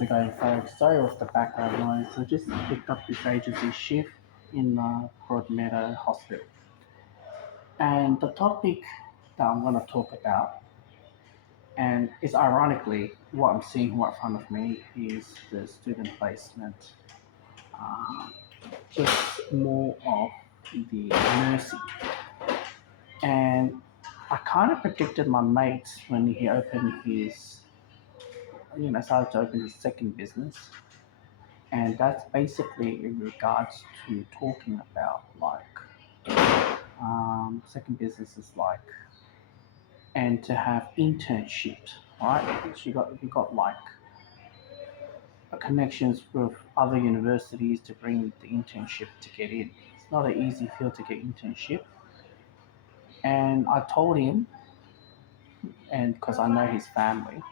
Ago, folks. Sorry with the background noise. I just picked up this agency shift in Broadmeadow Hospital. And the topic that I'm going to talk about, and it's ironically what I'm seeing right in front of me, is the student placement. Um, just more of the nursing. And I kind of predicted my mates when he opened started to open his second business. And that's basically in regards to talking about second business is like, and to have internships, right? You got like connections with other universities to bring the internship to get in. It's not an easy field to get internship, and I told him, and because I know his family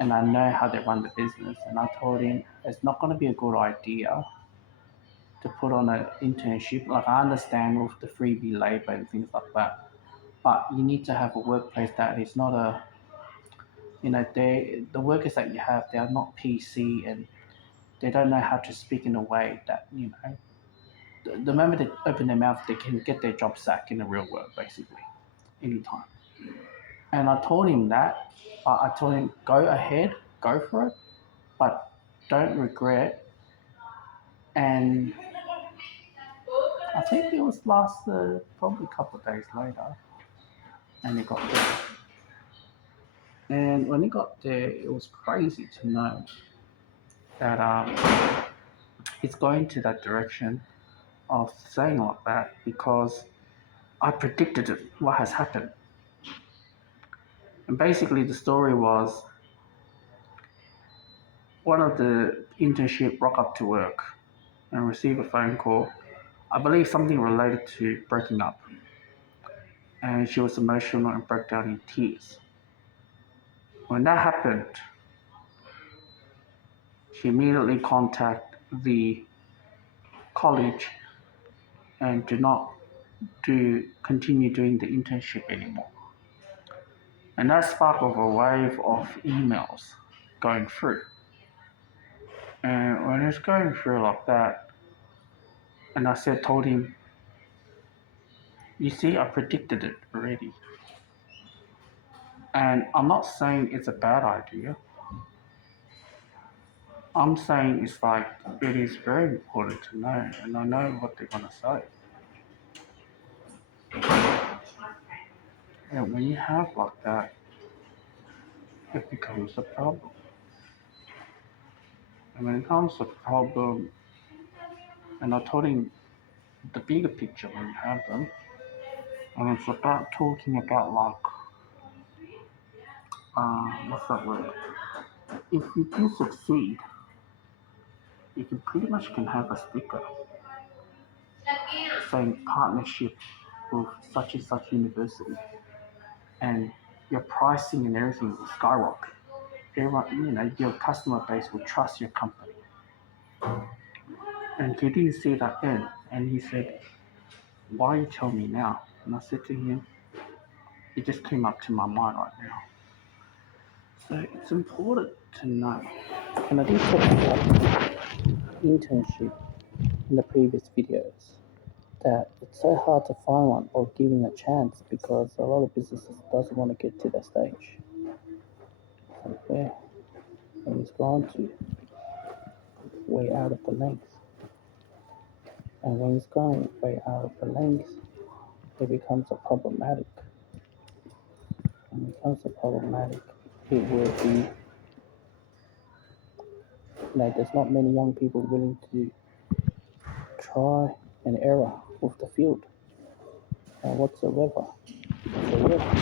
and I know how they run the business, and I told him it's not going to be a good idea to put on an internship. Like I understand with the freebie labor and things like that, but you need to have a workplace that is not a, the workers that you have, they are not PC, and they don't know how to speak in a way that the moment they open their mouth, they can get their job sacked in the real world basically anytime. And I told him that. I told him go ahead, go for it, but don't regret. And I think it was last probably a couple of days later, and he got there. And when he got there, it was crazy to know that it's going to that direction of saying like that because I predicted it, what has happened. And basically, the story was one of the internship rock up to work and receive a phone call. I believe something related to breaking up, and she was emotional and broke down in tears. When that happened, she immediately contacted the college and did not continue doing the internship anymore. And that sparked of a wave of emails going through. And when it's going through like that, and told him, you see, I predicted it already. And I'm not saying it's a bad idea. I'm saying it's like, it is very important to know, and I know what they're going to say. And when you have like that, it becomes a problem. And when it comes to a problem, and I told him the bigger picture when you have them, and it's about talking about what's that word? If you do succeed, you can pretty much can have a sticker saying partnership with such and such university, and your pricing and everything will skyrocket. Everyone, your customer base will trust your company. And he didn't say that then, and he said, "Why you tell me now?" And I said to him, "It just came up to my mind right now." So it's important to know. And I did talk about internship in the previous videos, that it's so hard to find one or giving a chance because a lot of businesses doesn't want to get to that stage. And yeah, and it's gone to way out of the length. And when it's going way out of the length, it becomes a problematic. And it becomes a problematic. It will be there's not many young people willing to try and error with the field whatsoever. So yeah,